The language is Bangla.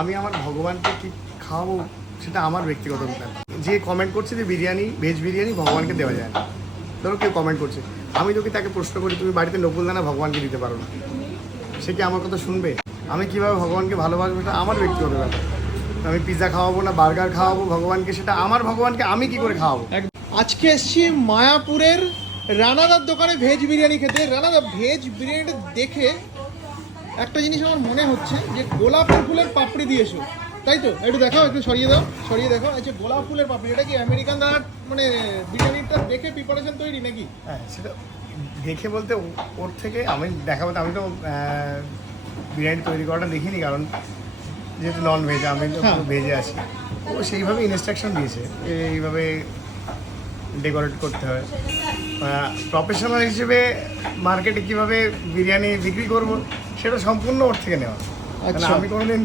আমি আমার ভগবানকে কি খাওয়াবো সেটা আমার ব্যক্তিগত ব্যাপার। যে কমেন্ট করছে যে বিরিয়ানি, ভেজ বিরিয়ানি ভগবানকে দেওয়া যায় না, ধরো কেউ কমেন্ট করছে, আমি তোকে তাকে প্রশ্ন করি তুমি বাড়িতে নকুলদানা ভগবানকে দিতে পারো না, সে কি আমার কথা শুনবে? আমি কীভাবে ভগবানকে ভালোবাসবো সেটা আমার ব্যক্তিগত ব্যাপার। আমি পিৎজা খাওয়াবো না বার্গার খাওয়াবো ভগবানকে, সেটা আমার ভগবানকে আমি কি করে খাওয়াবো? আজকে এসছি মায়াপুরের রানাদার দোকানে ভেজ বিরিয়ানি খেতে। রানাদা ভেজ বিরিয়ানিটা দেখে একটা জিনিস আমার মনে হচ্ছে যে গোলাপ ফুলের পাপড়ি দিয়েছো, তাই তো? একটু দেখাও, একটু সরিয়ে দাও, সরিয়ে দেখো। আচ্ছা, গোলাপ ফুলের পাপড়ি, এটা কি আমেরিকান দানার মানে বিরিয়ানিটা দেখে প্রিপারেশন তৈরি নাকি? হ্যাঁ, সেটা দেখে বলতে ওর থেকে আমি দেখা বলতে আমি তো বিরিয়ানি তৈরি করাটা দেখিনি, কারণ যেহেতু নন ভেজ, আমি তো পুরো ভেজে আছি। ও সেইভাবে ইনস্ট্রাকশন দিয়েছে এইভাবে ডেকোরেট করতে হয়। প্রফেশনাল হিসেবে মার্কেটে কীভাবে বিরিয়ানি বিক্রি করবো সেটা সম্পূর্ণ ওর থেকে নেওয়া। আচ্ছা। আমি কোনোদিন